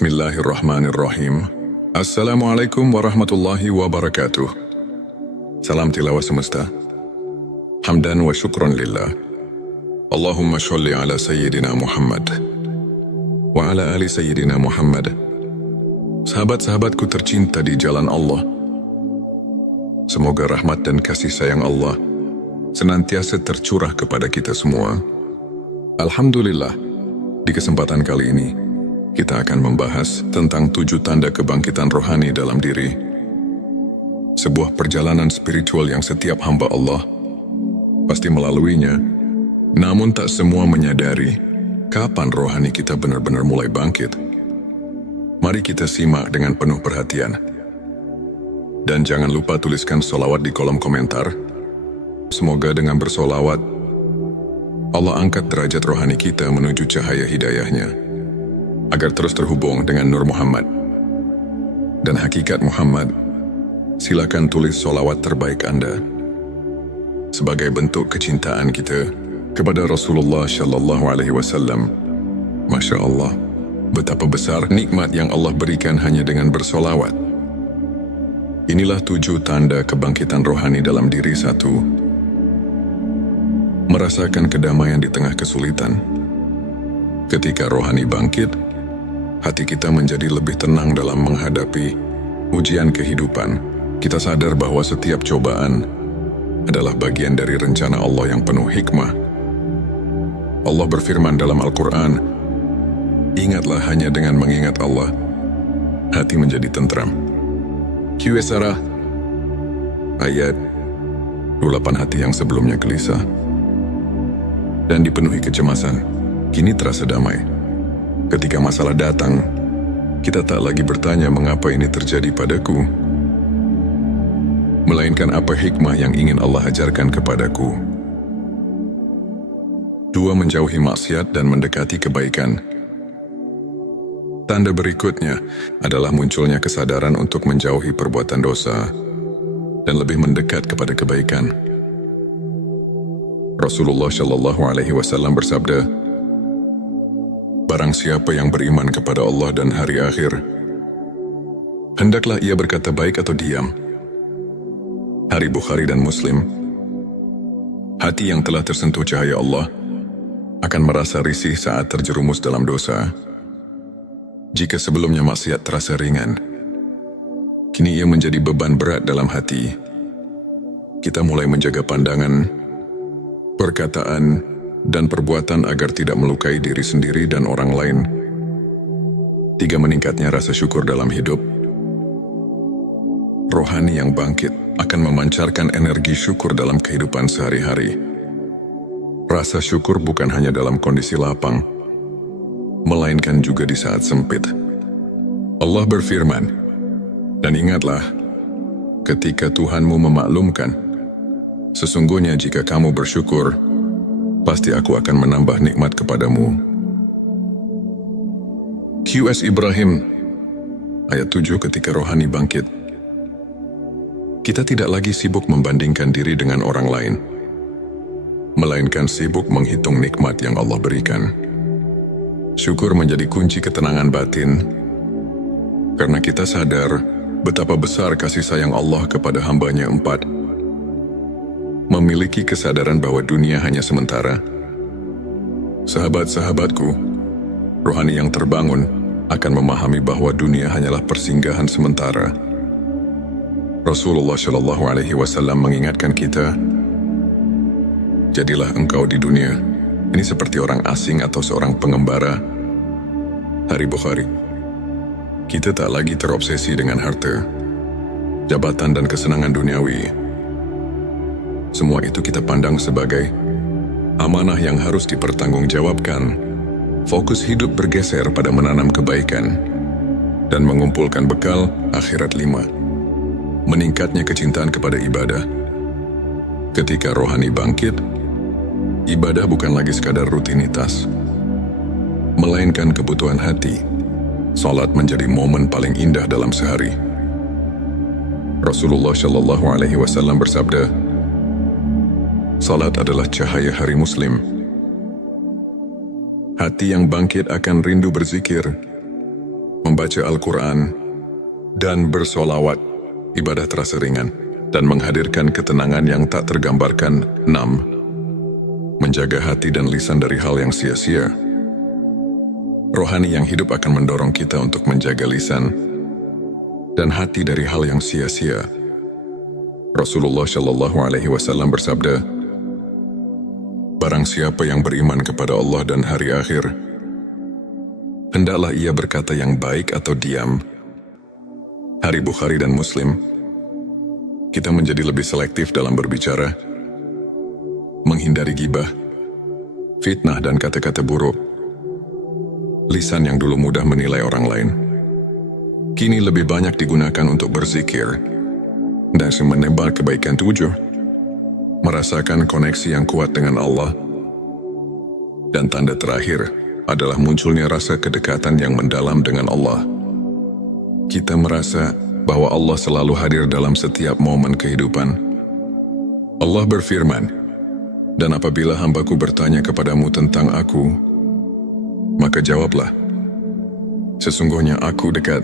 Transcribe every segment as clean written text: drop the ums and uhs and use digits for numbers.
Bismillahirrahmanirrahim. Assalamualaikum warahmatullahi wabarakatuh. Salam tilawah semesta. Hamdan wa syukran lillah. Allahumma sholli ala Sayyidina Muhammad wa ala ali Sayyidina Muhammad. Sahabat-sahabatku tercinta di jalan Allah, semoga rahmat dan kasih sayang Allah senantiasa tercurah kepada kita semua. Alhamdulillah, di kesempatan kali ini kita akan membahas tentang 7 tanda kebangkitan rohani dalam diri. Sebuah perjalanan spiritual yang setiap hamba Allah pasti melaluinya, namun tak semua menyadari kapan rohani kita benar-benar mulai bangkit. Mari kita simak dengan penuh perhatian. Dan jangan lupa tuliskan sholawat di kolom komentar. Semoga dengan bersolawat, Allah angkat derajat rohani kita menuju cahaya hidayahnya, agar terus terhubung dengan Nur Muhammad dan hakikat Muhammad. Silakan tulis sholawat terbaik Anda sebagai bentuk kecintaan kita kepada Rasulullah Shallallahu Alaihi Wasallam. Masya Allah, betapa besar nikmat yang Allah berikan hanya dengan bersolawat. Inilah 7 tanda kebangkitan rohani dalam diri. 1. Merasakan kedamaian di tengah kesulitan. Ketika rohani bangkit, hati kita menjadi lebih tenang dalam menghadapi ujian kehidupan. Kita sadar bahwa setiap cobaan adalah bagian dari rencana Allah yang penuh hikmah. Allah berfirman dalam Al-Quran, "Ingatlah hanya dengan mengingat Allah, hati menjadi tentram." Qs ayat 28. Hati yang sebelumnya gelisah dan dipenuhi kecemasan, kini terasa damai. Ketika masalah datang, kita tak lagi bertanya mengapa ini terjadi padaku, melainkan apa hikmah yang ingin Allah ajarkan kepadaku. 2. Menjauhi maksiat dan mendekati kebaikan. Tanda berikutnya adalah munculnya kesadaran untuk menjauhi perbuatan dosa dan lebih mendekat kepada kebaikan. Rasulullah Shallallahu Alaihi Wasallam bersabda, "Barang siapa yang beriman kepada Allah dan hari akhir, hendaklah ia berkata baik atau diam." Hari Bukhari dan Muslim. Hati yang telah tersentuh cahaya Allah akan merasa risih saat terjerumus dalam dosa. Jika sebelumnya maksiat terasa ringan, kini ia menjadi beban berat dalam hati. Kita mulai menjaga pandangan, perkataan, dan perbuatan agar tidak melukai diri sendiri dan orang lain. 3. Meningkatnya rasa syukur dalam hidup. Rohani yang bangkit akan memancarkan energi syukur dalam kehidupan sehari-hari. Rasa syukur bukan hanya dalam kondisi lapang, melainkan juga di saat sempit. Allah berfirman, "Dan ingatlah, ketika Tuhanmu memaklumkan, sesungguhnya jika kamu bersyukur, pasti aku akan menambah nikmat kepadamu." Qs Ibrahim ayat 7. Ketika rohani bangkit, kita tidak lagi sibuk membandingkan diri dengan orang lain, melainkan sibuk menghitung nikmat yang Allah berikan. Syukur menjadi kunci ketenangan batin, karena kita sadar betapa besar kasih sayang Allah kepada hambanya. 4. Memiliki kesadaran bahwa dunia hanya sementara. Sahabat-sahabatku, rohani yang terbangun akan memahami bahwa dunia hanyalah persinggahan sementara. Rasulullah Shallallahu Alaihi Wasallam mengingatkan kita, "Jadilah engkau di dunia ini seperti orang asing atau seorang pengembara." Hari Bukhari. Kita tak lagi terobsesi dengan harta, jabatan, dan kesenangan duniawi. Semua itu kita pandang sebagai amanah yang harus dipertanggungjawabkan. Fokus hidup bergeser pada menanam kebaikan dan mengumpulkan bekal akhirat. 5. Meningkatnya kecintaan kepada ibadah. Ketika rohani bangkit, ibadah bukan lagi sekadar rutinitas, melainkan kebutuhan hati. Salat menjadi momen paling indah dalam sehari. Rasulullah Shallallahu Alaihi Wasallam bersabda, "Salat adalah cahaya hari Muslim." Hati yang bangkit akan rindu berzikir, membaca Al-Quran, dan bersolawat, ibadah terasa ringan dan menghadirkan ketenangan yang tak tergambarkan. 6. Menjaga hati dan lisan dari hal yang sia-sia. Rohani yang hidup akan mendorong kita untuk menjaga lisan dan hati dari hal yang sia-sia. Rasulullah Shallallahu Alaihi Wasallam bersabda, "Barang siapa yang beriman kepada Allah dan hari akhir, hendaklah ia berkata yang baik atau diam." Hari Bukhari dan Muslim. Kita menjadi lebih selektif dalam berbicara, menghindari gibah, fitnah dan kata-kata buruk. Lisan yang dulu mudah menilai orang lain, kini lebih banyak digunakan untuk berzikir dan menebar kebaikan tujuh, merasakan koneksi yang kuat dengan Allah. Dan tanda terakhir adalah munculnya rasa kedekatan yang mendalam dengan Allah. Kita merasa bahwa Allah selalu hadir dalam setiap momen kehidupan. Allah berfirman, "Dan apabila hambaku bertanya kepadamu tentang aku, maka jawablah, sesungguhnya aku dekat."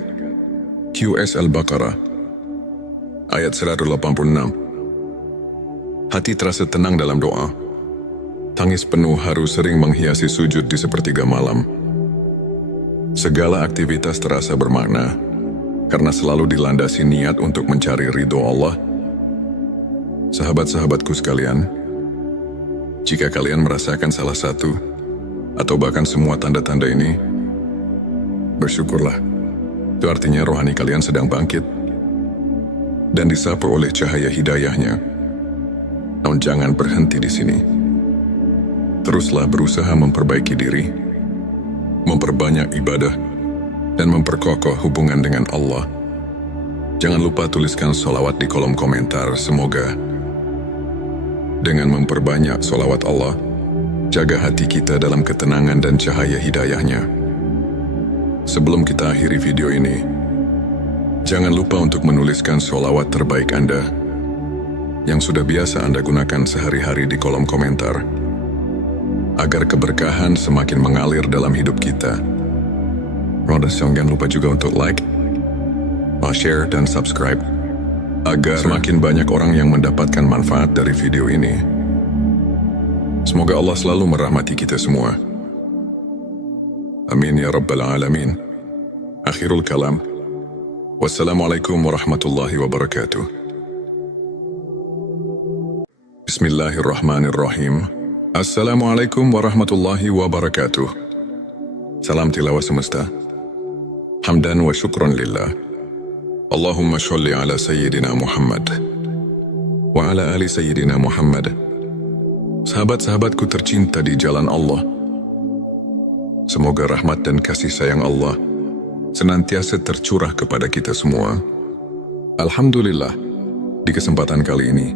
QS Al-Baqarah, ayat 186. Hati terasa tenang dalam doa. Tangis penuh haru sering menghiasi sujud di sepertiga malam. Segala aktivitas terasa bermakna, karena selalu dilandasi niat untuk mencari ridho Allah. Sahabat-sahabatku sekalian, jika kalian merasakan salah satu atau bahkan semua tanda-tanda ini, bersyukurlah. Itu artinya rohani kalian sedang bangkit dan disapu oleh cahaya hidayahnya. Namun jangan berhenti di sini. Teruslah berusaha memperbaiki diri, memperbanyak ibadah, dan memperkokoh hubungan dengan Allah. Jangan lupa tuliskan sholawat di kolom komentar. Semoga dengan memperbanyak sholawat Allah, jaga hati kita dalam ketenangan dan cahaya hidayahnya. Sebelum kita akhiri video ini, jangan lupa untuk menuliskan sholawat terbaik Anda yang sudah biasa Anda gunakan sehari-hari di kolom komentar, agar keberkahan semakin mengalir dalam hidup kita. Jangan lupa juga untuk like, share, dan subscribe, agar semakin banyak orang yang mendapatkan manfaat dari video ini. Semoga Allah selalu merahmati kita semua. Amin ya Rabbal Alamin. Akhirul kalam. Wassalamualaikum warahmatullahi wabarakatuh. Bismillahirrahmanirrahim. Assalamualaikum warahmatullahi wabarakatuh. Salam tilawah semesta. Hamdan wa syukron lillah. Allahumma sholli ala Sayyidina Muhammad wa ala ali Sayyidina Muhammad. Sahabat-sahabatku tercinta di jalan Allah, semoga rahmat dan kasih sayang Allah senantiasa tercurah kepada kita semua. Alhamdulillah, di kesempatan kali ini,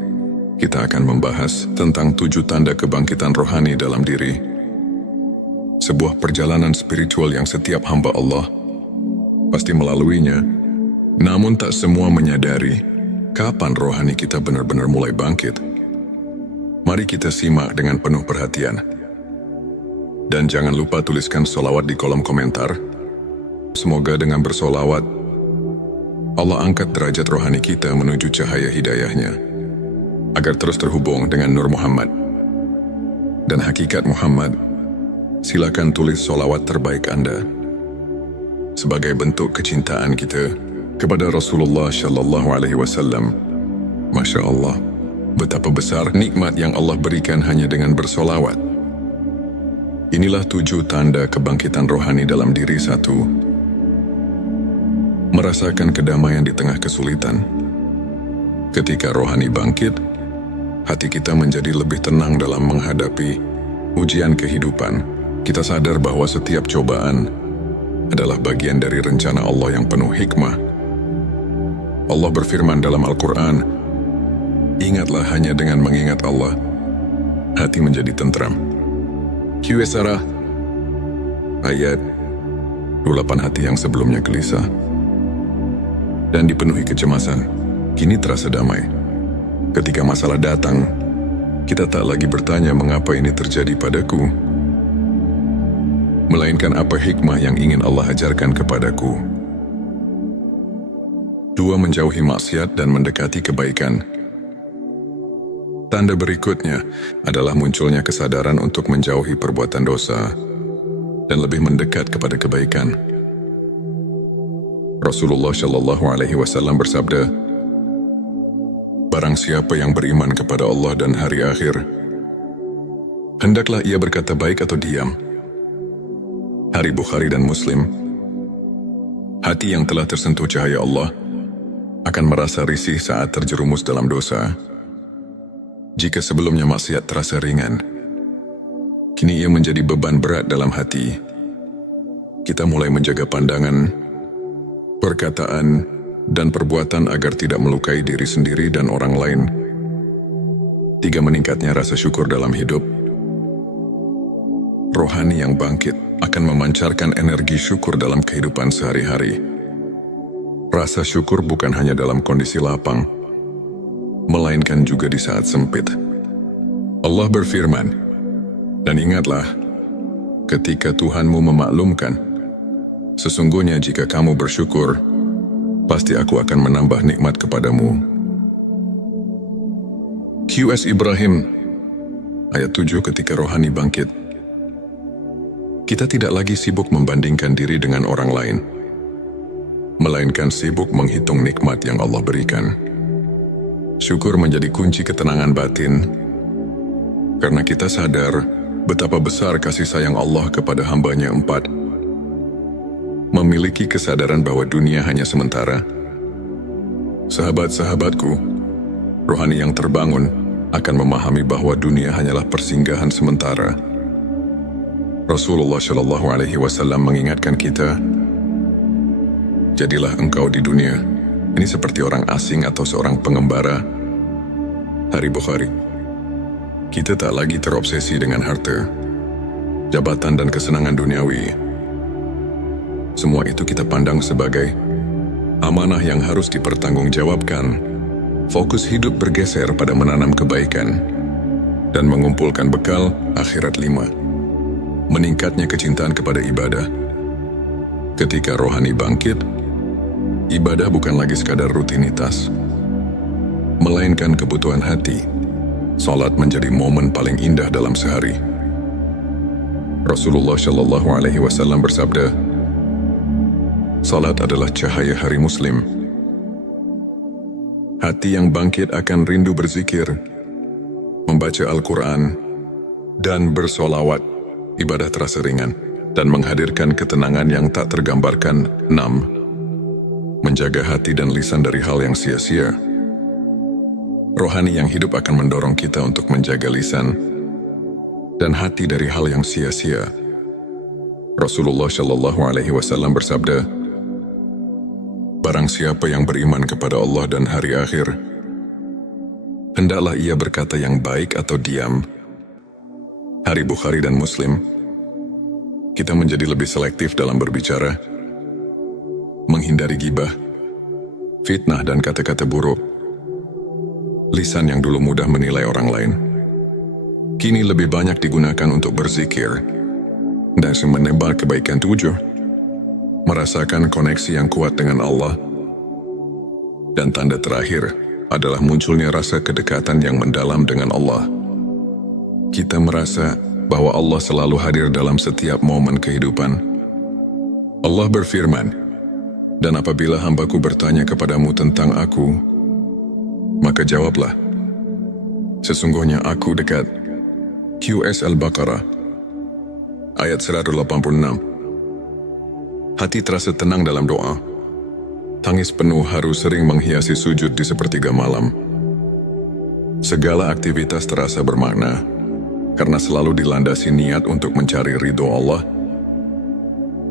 kita akan membahas tentang 7 tanda kebangkitan rohani dalam diri. Sebuah perjalanan spiritual yang setiap hamba Allah pasti melaluinya, namun tak semua menyadari kapan rohani kita benar-benar mulai bangkit. Mari kita simak dengan penuh perhatian. Dan jangan lupa tuliskan sholawat di kolom komentar. Semoga dengan bersolawat, Allah angkat derajat rohani kita menuju cahaya hidayahnya, agar terus terhubung dengan Nur Muhammad dan hakikat Muhammad. Silakan tulis sholawat terbaik Anda sebagai bentuk kecintaan kita kepada Rasulullah Shallallahu Alaihi Wasallam. Masya Allah, betapa besar nikmat yang Allah berikan hanya dengan bersolawat. Inilah 7 tanda kebangkitan rohani dalam diri. 1. Merasakan kedamaian di tengah kesulitan. Ketika rohani bangkit, hati kita menjadi lebih tenang dalam menghadapi ujian kehidupan. Kita sadar bahwa setiap cobaan adalah bagian dari rencana Allah yang penuh hikmah. Allah berfirman dalam Al-Quran, "Ingatlah hanya dengan mengingat Allah, hati menjadi tentram." QS ayat 28. Hati yang sebelumnya gelisah dan dipenuhi kecemasan, kini terasa damai. Ketika masalah datang, kita tak lagi bertanya mengapa ini terjadi padaku, melainkan apa hikmah yang ingin Allah ajarkan kepadaku. 2. Menjauhi maksiat dan mendekati kebaikan. Tanda berikutnya adalah munculnya kesadaran untuk menjauhi perbuatan dosa dan lebih mendekat kepada kebaikan. Rasulullah Shallallahu Alaihi Wasallam bersabda, "Barang siapa yang beriman kepada Allah dan hari akhir, hendaklah ia berkata baik atau diam." Hari Bukhari dan Muslim. Hati yang telah tersentuh cahaya Allah akan merasa risih saat terjerumus dalam dosa. Jika sebelumnya maksiat terasa ringan, kini ia menjadi beban berat dalam hati. Kita mulai menjaga pandangan, perkataan, dan perbuatan agar tidak melukai diri sendiri dan orang lain. 3. Meningkatnya rasa syukur dalam hidup. Rohani yang bangkit akan memancarkan energi syukur dalam kehidupan sehari-hari. Rasa syukur bukan hanya dalam kondisi lapang, melainkan juga di saat sempit. Allah berfirman, "Dan ingatlah, ketika Tuhanmu memaklumkan, sesungguhnya jika kamu bersyukur, pasti aku akan menambah nikmat kepadamu." QS Ibrahim, ayat 7. Ketika rohani bangkit, kita tidak lagi sibuk membandingkan diri dengan orang lain, melainkan sibuk menghitung nikmat yang Allah berikan. Syukur menjadi kunci ketenangan batin, karena kita sadar betapa besar kasih sayang Allah kepada hamba-Nya. 4. Memiliki kesadaran bahwa dunia hanya sementara. Sahabat-sahabatku, rohani yang terbangun akan memahami bahwa dunia hanyalah persinggahan sementara. Rasulullah Shallallahu Alaihi Wasallam mengingatkan kita, "Jadilah engkau di dunia ini seperti orang asing atau seorang pengembara." Hari Bukhari. Kita tak lagi terobsesi dengan harta, jabatan, dan kesenangan duniawi. Semua itu kita pandang sebagai amanah yang harus dipertanggungjawabkan. Fokus hidup bergeser pada menanam kebaikan dan mengumpulkan bekal akhirat. 5. Meningkatnya kecintaan kepada ibadah. Ketika rohani bangkit, ibadah bukan lagi sekadar rutinitas, melainkan kebutuhan hati. Salat menjadi momen paling indah dalam sehari. Rasulullah Shallallahu Alaihi Wasallam bersabda, "Salat adalah cahaya hari Muslim." Hati yang bangkit akan rindu berzikir, membaca Al-Quran, dan bersolawat. Ibadah terasa ringan dan menghadirkan ketenangan yang tak tergambarkan. 6. Menjaga hati dan lisan dari hal yang sia-sia. Rohani yang hidup akan mendorong kita untuk menjaga lisan dan hati dari hal yang sia-sia. Rasulullah Shallallahu Alaihi Wasallam bersabda, "Barang siapa yang beriman kepada Allah dan hari akhir, hendaklah ia berkata yang baik atau diam." Hari Bukhari dan Muslim. Kita menjadi lebih selektif dalam berbicara, menghindari gibah, fitnah, dan kata-kata buruk. Lisan yang dulu mudah menilai orang lain, kini lebih banyak digunakan untuk berzikir dan menebar kebaikan. 7. Merasakan koneksi yang kuat dengan Allah. Dan tanda terakhir adalah munculnya rasa kedekatan yang mendalam dengan Allah. Kita merasa bahwa Allah selalu hadir dalam setiap momen kehidupan. Allah berfirman, "Dan apabila hambaku bertanya kepadamu tentang aku, maka jawablah, sesungguhnya aku dekat." QS Al-Baqarah, ayat 186. Hati terasa tenang dalam doa. Tangis penuh haru sering menghiasi sujud di sepertiga malam. Segala aktivitas terasa bermakna, karena selalu dilandasi niat untuk mencari ridho Allah.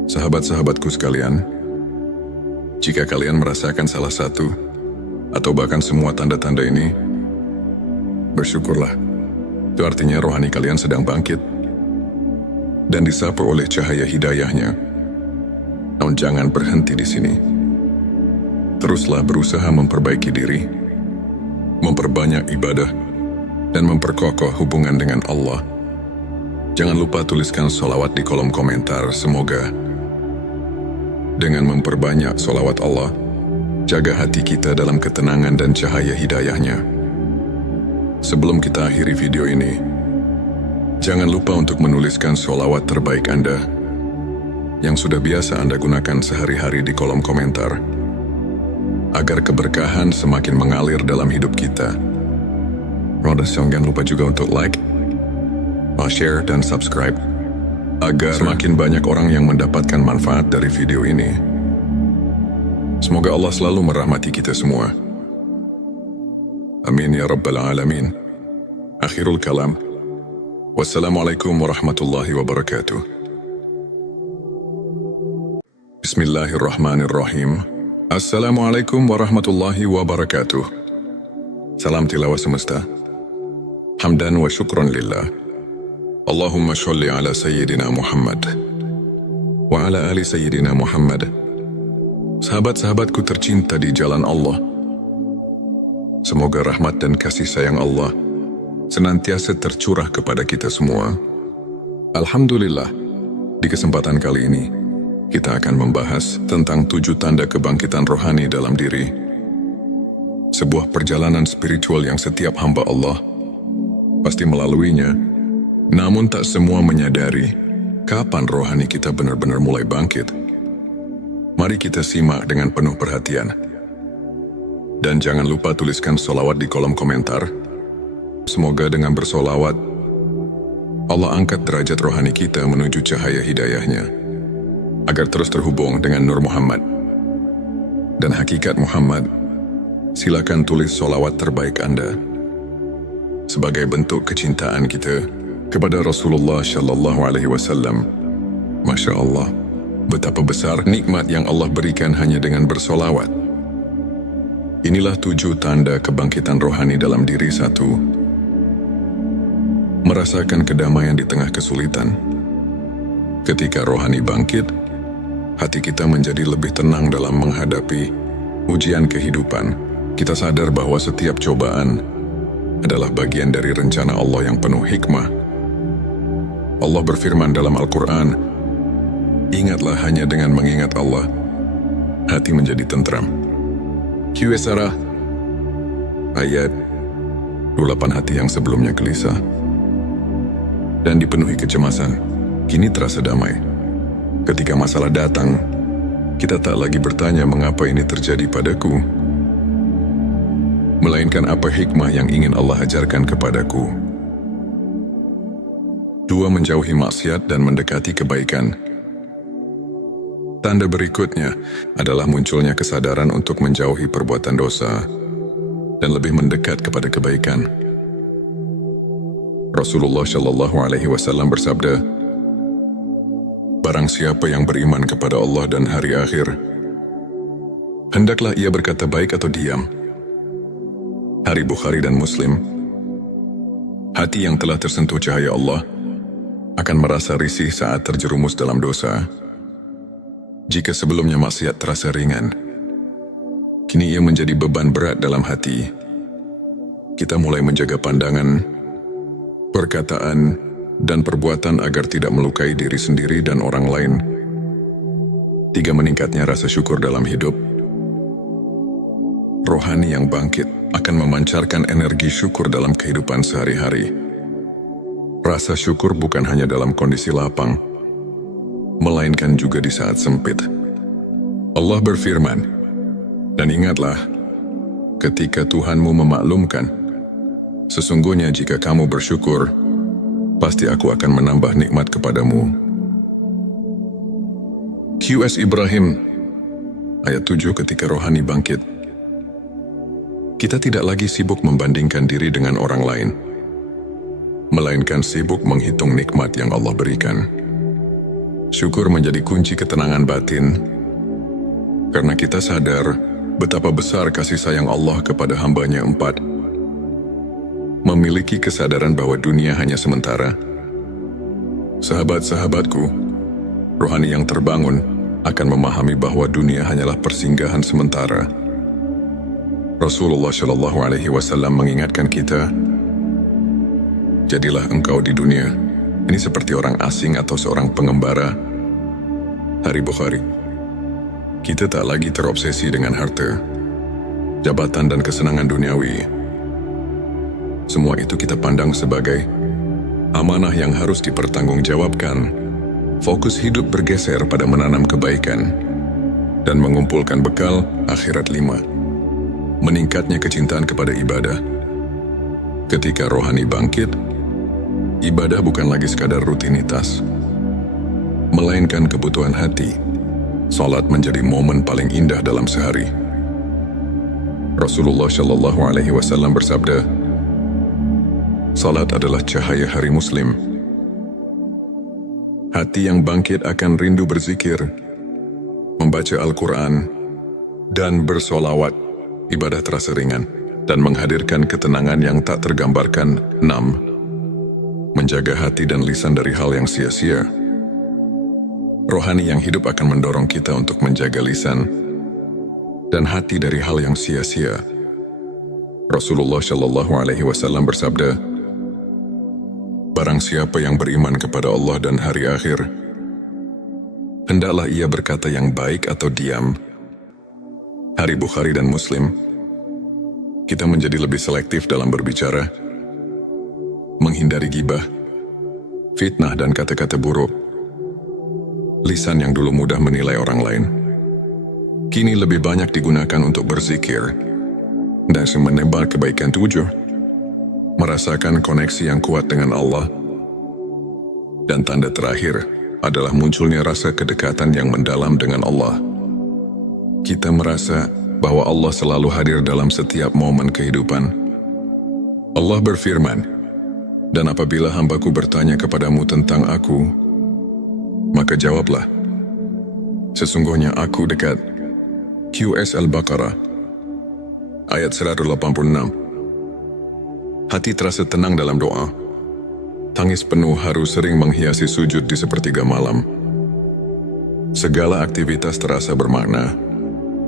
Sahabat-sahabatku sekalian, jika kalian merasakan salah satu atau bahkan semua tanda-tanda ini, bersyukurlah. Itu artinya rohani kalian sedang bangkit dan disapu oleh cahaya hidayahnya. Namun jangan berhenti di sini. Teruslah berusaha memperbaiki diri, memperbanyak ibadah, dan memperkokoh hubungan dengan Allah. Jangan lupa tuliskan sholawat di kolom komentar. Semoga dengan memperbanyak sholawat Allah, jaga hati kita dalam ketenangan dan cahaya hidayahnya. Sebelum kita akhiri video ini, jangan lupa untuk menuliskan sholawat terbaik Anda yang sudah biasa Anda gunakan sehari-hari di kolom komentar, agar keberkahan semakin mengalir dalam hidup kita. Jangan lupa juga untuk like, share, dan subscribe, agar semakin banyak orang yang mendapatkan manfaat dari video ini. Semoga Allah selalu merahmati kita semua. Amin ya Rabbal Alamin. Akhirul kalam. Wassalamualaikum warahmatullahi wabarakatuh. Bismillahirrahmanirrahim. Assalamualaikum warahmatullahi wabarakatuh. Salam tilawah semesta. Hamdan wa syukron lillah. Allahumma sholli ala Sayyidina Muhammad wa ala ali Sayyidina Muhammad. Sahabat-sahabatku tercinta di jalan Allah, semoga rahmat dan kasih sayang Allah senantiasa tercurah kepada kita semua. Alhamdulillah, di kesempatan kali ini kita akan membahas tentang 7 tanda kebangkitan rohani dalam diri. Sebuah perjalanan spiritual yang setiap hamba Allah pasti melaluinya, namun tak semua menyadari kapan rohani kita benar-benar mulai bangkit. Mari kita simak dengan penuh perhatian. Dan jangan lupa tuliskan sholawat di kolom komentar. Semoga dengan bersolawat, Allah angkat derajat rohani kita menuju cahaya hidayahnya, agar terus terhubung dengan Nur Muhammad dan hakikat Muhammad. Silakan tulis sholawat terbaik Anda sebagai bentuk kecintaan kita kepada Rasulullah Shallallahu Alaihi Wasallam. Masya Allah, betapa besar nikmat yang Allah berikan hanya dengan bersolawat. Inilah 7 tanda kebangkitan rohani dalam diri. 1. Merasakan kedamaian di tengah kesulitan. Ketika rohani bangkit, hati kita menjadi lebih tenang dalam menghadapi ujian kehidupan. Kita sadar bahwa setiap cobaan adalah bagian dari rencana Allah yang penuh hikmah. Allah berfirman dalam Al-Quran, ingatlah hanya dengan mengingat Allah, hati menjadi tentram. Qs ayat 28. Hati yang sebelumnya gelisah dan dipenuhi kecemasan, kini terasa damai. Ketika masalah datang, kita tak lagi bertanya mengapa ini terjadi padaku, melainkan apa hikmah yang ingin Allah ajarkan kepadaku. 2. Menjauhi maksiat dan mendekati kebaikan. Tanda berikutnya adalah munculnya kesadaran untuk menjauhi perbuatan dosa dan lebih mendekat kepada kebaikan. Rasulullah Shallallahu Alaihi Wasallam bersabda, barang siapa yang beriman kepada Allah dan hari akhir, hendaklah ia berkata baik atau diam. Hari Bukhari dan Muslim. Hati yang telah tersentuh cahaya Allah akan merasa risih saat terjerumus dalam dosa. Jika sebelumnya maksiat terasa ringan, kini ia menjadi beban berat dalam hati. Kita mulai menjaga pandangan, perkataan, dan perbuatan agar tidak melukai diri sendiri dan orang lain. 3. Meningkatnya rasa syukur dalam hidup. Rohani yang bangkit akan memancarkan energi syukur dalam kehidupan sehari-hari. Rasa syukur bukan hanya dalam kondisi lapang, melainkan juga di saat sempit. Allah berfirman, dan ingatlah ketika Tuhanmu memaklumkan, sesungguhnya jika kamu bersyukur, pasti aku akan menambah nikmat kepadamu. Qs Ibrahim ayat 7. Ketika rohani bangkit, kita tidak lagi sibuk membandingkan diri dengan orang lain, melainkan sibuk menghitung nikmat yang Allah berikan. Syukur menjadi kunci ketenangan batin, karena kita sadar betapa besar kasih sayang Allah kepada hambanya. 4. Memiliki kesadaran bahwa dunia hanya sementara. Sahabat-sahabatku, rohani yang terbangun akan memahami bahwa dunia hanyalah persinggahan sementara. Rasulullah Shallallahu Alaihi Wasallam mengingatkan kita, jadilah engkau di dunia ini seperti orang asing atau seorang pengembara. Hari Bukhari. Kita tak lagi terobsesi dengan harta, jabatan dan kesenangan duniawi. Semua itu kita pandang sebagai amanah yang harus dipertanggungjawabkan. Fokus hidup bergeser pada menanam kebaikan dan mengumpulkan bekal akhirat 5. Meningkatnya kecintaan kepada ibadah. Ketika rohani bangkit, ibadah bukan lagi sekadar rutinitas, melainkan kebutuhan hati. Salat menjadi momen paling indah dalam sehari. Rasulullah Shallallahu Alaihi Wasallam bersabda, salat adalah cahaya hari Muslim. Hati yang bangkit akan rindu berzikir, membaca Al-Quran, dan bersolawat. Ibadah terasa ringan dan menghadirkan ketenangan yang tak tergambarkan. 6. Menjaga hati dan lisan dari hal yang sia-sia. Rohani yang hidup akan mendorong kita untuk menjaga lisan dan hati dari hal yang sia-sia. Rasulullah Shallallahu Alaihi Wasallam bersabda, barang siapa yang beriman kepada Allah dan hari akhir, hendaklah ia berkata yang baik atau diam. Hari Bukhari dan Muslim. Kita menjadi lebih selektif dalam berbicara, menghindari gibah, fitnah dan kata-kata buruk. Lisan yang dulu mudah menilai orang lain, kini lebih banyak digunakan untuk berzikir dan menebar kebaikan. 7. Merasakan koneksi yang kuat dengan Allah. Dan tanda terakhir adalah munculnya rasa kedekatan yang mendalam dengan Allah. Kita merasa bahwa Allah selalu hadir dalam setiap momen kehidupan. Allah berfirman, dan apabila hambaku bertanya kepadamu tentang aku, maka jawablah, sesungguhnya aku dekat. QS Al-Baqarah ayat 186. Hati terasa tenang dalam doa. Tangis penuh haru sering menghiasi sujud di sepertiga malam. Segala aktivitas terasa bermakna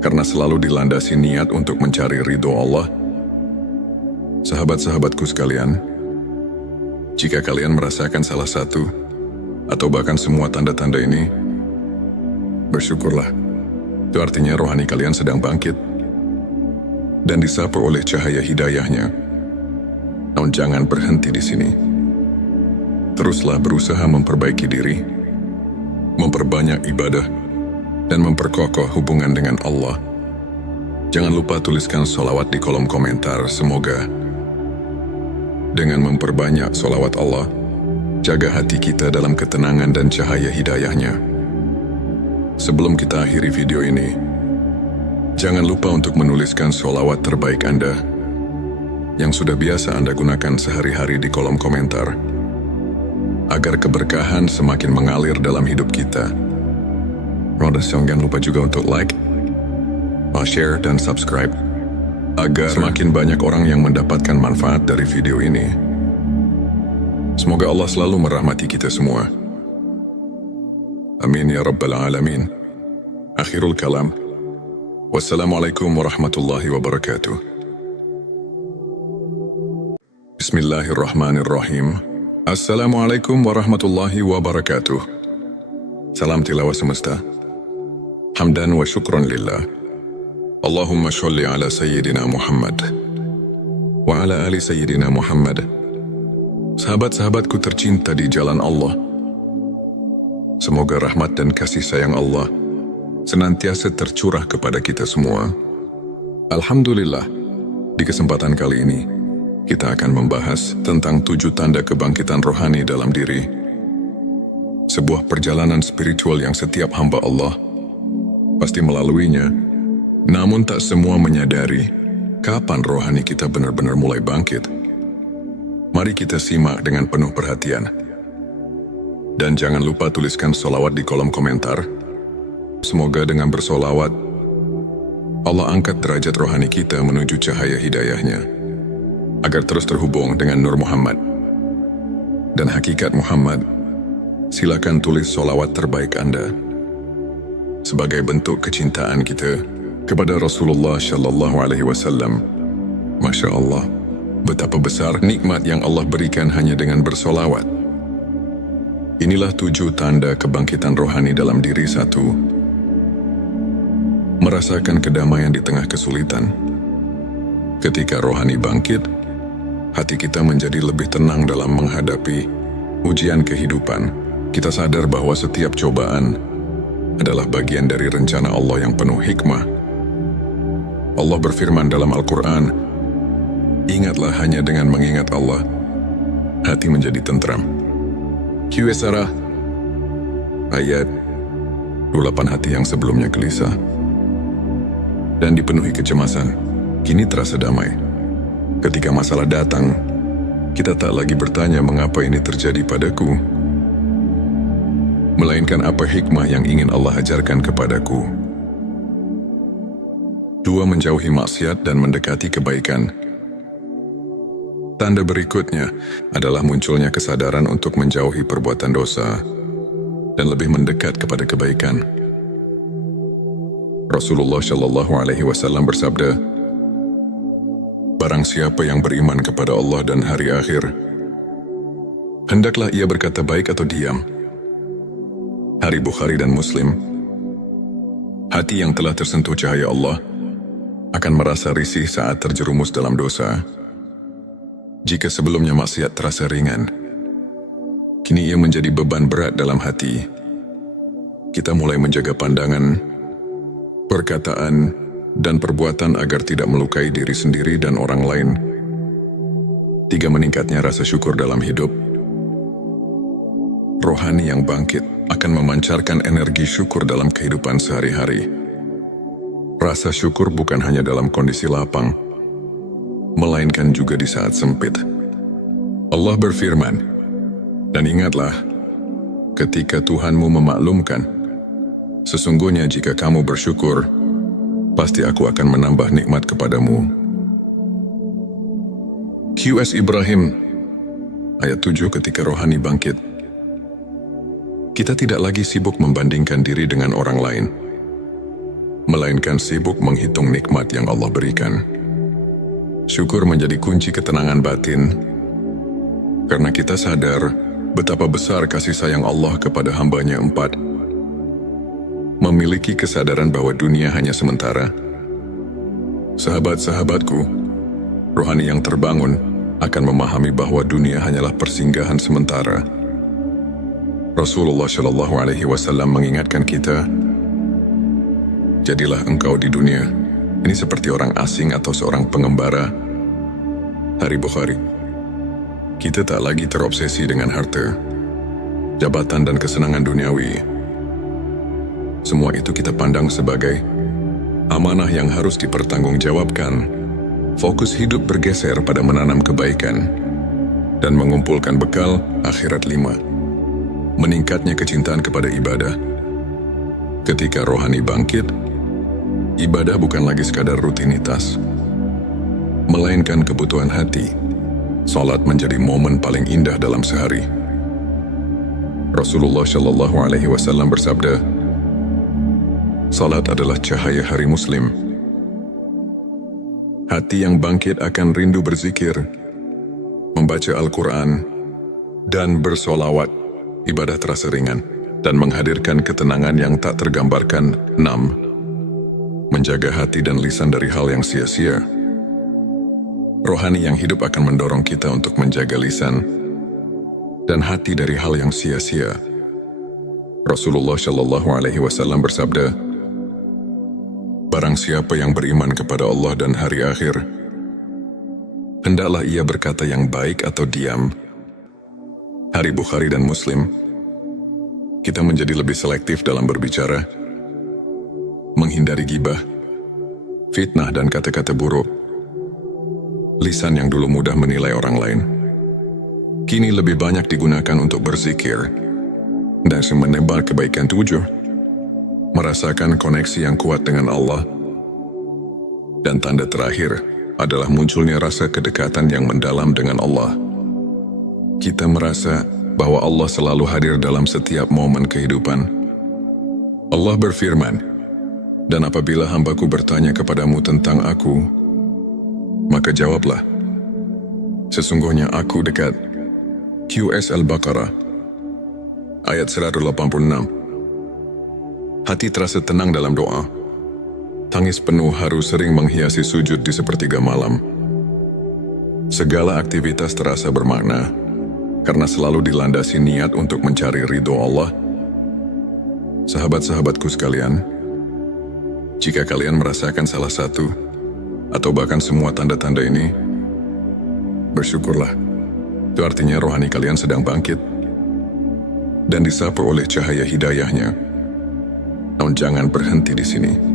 karena selalu dilandasi niat untuk mencari ridho Allah. Sahabat-sahabatku sekalian, jika kalian merasakan salah satu atau bahkan semua tanda-tanda ini, bersyukurlah. Itu artinya rohani kalian sedang bangkit dan disapu oleh cahaya hidayahnya. Namun jangan berhenti di sini. Teruslah berusaha memperbaiki diri, memperbanyak ibadah, dan memperkokoh hubungan dengan Allah. Jangan lupa tuliskan sholawat di kolom komentar. Semoga dengan memperbanyak sholawat Allah, jaga hati kita dalam ketenangan dan cahaya hidayahnya. Sebelum kita akhiri video ini, jangan lupa untuk menuliskan sholawat terbaik Anda yang sudah biasa Anda gunakan sehari-hari di kolom komentar, agar keberkahan semakin mengalir dalam hidup kita. Jangan lupa juga untuk like, share, dan subscribe, agar semakin banyak orang yang mendapatkan manfaat dari video ini. Semoga Allah selalu merahmati kita semua. Amin ya Rabbal Alamin. Akhirul kalam. Wassalamualaikum warahmatullahi wabarakatuh. Bismillahirrahmanirrahim. Assalamualaikum warahmatullahi wabarakatuh. Salam tilawah semesta. Hamdan wa syukran lillah. Allahumma sholli ala Sayyidina Muhammad wa ala ali Sayyidina Muhammad. Sahabat-sahabatku tercinta di jalan Allah, semoga rahmat dan kasih sayang Allah senantiasa tercurah kepada kita semua. Alhamdulillah, di kesempatan kali ini kita akan membahas tentang 7 tanda kebangkitan rohani dalam diri. Sebuah perjalanan spiritual yang setiap hamba Allah pasti melaluinya, namun tak semua menyadari kapan rohani kita benar-benar mulai bangkit. Mari kita simak dengan penuh perhatian. Dan jangan lupa tuliskan sholawat di kolom komentar. Semoga dengan bersolawat, Allah angkat derajat rohani kita menuju cahaya hidayahnya, agar terus terhubung dengan Nur Muhammad dan hakikat Muhammad. Silakan tulis sholawat terbaik Anda sebagai bentuk kecintaan kita kepada Rasulullah Shallallahu Alaihi Wasallam. Masya Allah, betapa besar nikmat yang Allah berikan hanya dengan bersolawat. Inilah 7 tanda kebangkitan rohani dalam diri. 1. Merasakan kedamaian di tengah kesulitan. Ketika rohani bangkit, hati kita menjadi lebih tenang dalam menghadapi ujian kehidupan. Kita sadar bahwa setiap cobaan adalah bagian dari rencana Allah yang penuh hikmah. Allah berfirman dalam Al-Quran, "Ingatlah hanya dengan mengingat Allah, hati menjadi tentram." Qs ayat 28. Hati yang sebelumnya gelisah dan dipenuhi kecemasan, kini terasa damai. Ketika masalah datang, kita tak lagi bertanya mengapa ini terjadi padaku, melainkan apa hikmah yang ingin Allah ajarkan kepadaku. 2. Menjauhi maksiat dan mendekati kebaikan. Tanda berikutnya adalah munculnya kesadaran untuk menjauhi perbuatan dosa dan lebih mendekat kepada kebaikan. Rasulullah Shallallahu Alaihi Wasallam bersabda, "Barang siapa yang beriman kepada Allah dan hari akhir, hendaklah ia berkata baik atau diam." Hari Bukhari dan Muslim. Hati yang telah tersentuh cahaya Allah akan merasa risih saat terjerumus dalam dosa. Jika sebelumnya maksiat terasa ringan, kini ia menjadi beban berat dalam hati. Kita mulai menjaga pandangan, perkataan, dan perbuatan agar tidak melukai diri sendiri dan orang lain. 3. Meningkatnya rasa syukur dalam hidup. Rohani yang bangkit akan memancarkan energi syukur dalam kehidupan sehari-hari. Rasa syukur bukan hanya dalam kondisi lapang, melainkan juga di saat sempit. Allah berfirman, "Dan ingatlah, ketika Tuhanmu memaklumkan, sesungguhnya jika kamu bersyukur, pasti aku akan menambah nikmat kepadamu." Qs Ibrahim, ayat 7. Ketika rohani bangkit, kita tidak lagi sibuk membandingkan diri dengan orang lain, melainkan sibuk menghitung nikmat yang Allah berikan. Syukur menjadi kunci ketenangan batin, karena kita sadar betapa besar kasih sayang Allah kepada hamba-Nya. 4. Memiliki kesadaran bahwa dunia hanya sementara. Sahabat-sahabatku, rohani yang terbangun akan memahami bahwa dunia hanyalah persinggahan sementara. Rasulullah Shallallahu Alaihi Wasallam mengingatkan kita, "Jadilah engkau di dunia ini seperti orang asing atau seorang pengembara." Hari Bukhari. Kita tak lagi terobsesi dengan harta, jabatan, dan kesenangan duniawi. Semua itu kita pandang sebagai amanah yang harus dipertanggungjawabkan. Fokus hidup bergeser pada menanam kebaikan dan mengumpulkan bekal akhirat. 5. Meningkatnya kecintaan kepada ibadah. Ketika rohani bangkit, ibadah bukan lagi sekadar rutinitas, melainkan kebutuhan hati. Salat menjadi momen paling indah dalam sehari. Rasulullah Shallallahu Alaihi Wasallam bersabda, "Salat adalah cahaya hari Muslim." Hati yang bangkit akan rindu berzikir, membaca Al-Quran, dan bersolawat. Ibadah terasa ringan dan menghadirkan ketenangan yang tak tergambarkan. 6. Menjaga hati dan lisan dari hal yang sia-sia. Rohani yang hidup akan mendorong kita untuk menjaga lisan dan hati dari hal yang sia-sia. Rasulullah Shallallahu Alaihi Wasallam bersabda, "Barang siapa yang beriman kepada Allah dan hari akhir, hendaklah ia berkata yang baik atau diam." Hari Bukhari dan Muslim. Kita menjadi lebih selektif dalam berbicara, menghindari gibah, fitnah, dan kata-kata buruk. Lisan yang dulu mudah menilai orang lain, kini lebih banyak digunakan untuk berzikir dan menebar kebaikan. 7. Merasakan koneksi yang kuat dengan Allah. Dan tanda terakhir adalah munculnya rasa kedekatan yang mendalam dengan Allah. Kita merasa bahwa Allah selalu hadir dalam setiap momen kehidupan. Allah berfirman, "Dan apabila hambaku bertanya kepadamu tentang aku, maka jawablah, sesungguhnya aku dekat." Qs Al-Baqarah, ayat 186. Hati terasa tenang dalam doa. Tangis penuh haru sering menghiasi sujud di sepertiga malam. Segala aktivitas terasa bermakna, karena selalu dilandasi niat untuk mencari ridho Allah. Sahabat-sahabatku sekalian, jika kalian merasakan salah satu, atau bahkan semua tanda-tanda ini, bersyukurlah. Itu artinya rohani kalian sedang bangkit, dan disapu oleh cahaya hidayahnya. Namun jangan berhenti di sini.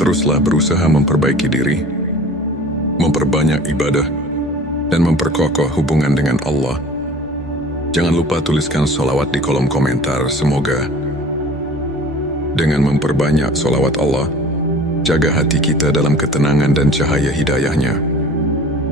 Teruslah berusaha memperbaiki diri, memperbanyak ibadah, dan memperkokoh hubungan dengan Allah. Jangan lupa tuliskan sholawat di kolom komentar. Semoga dengan memperbanyak sholawat Allah, jaga hati kita dalam ketenangan dan cahaya hidayahnya.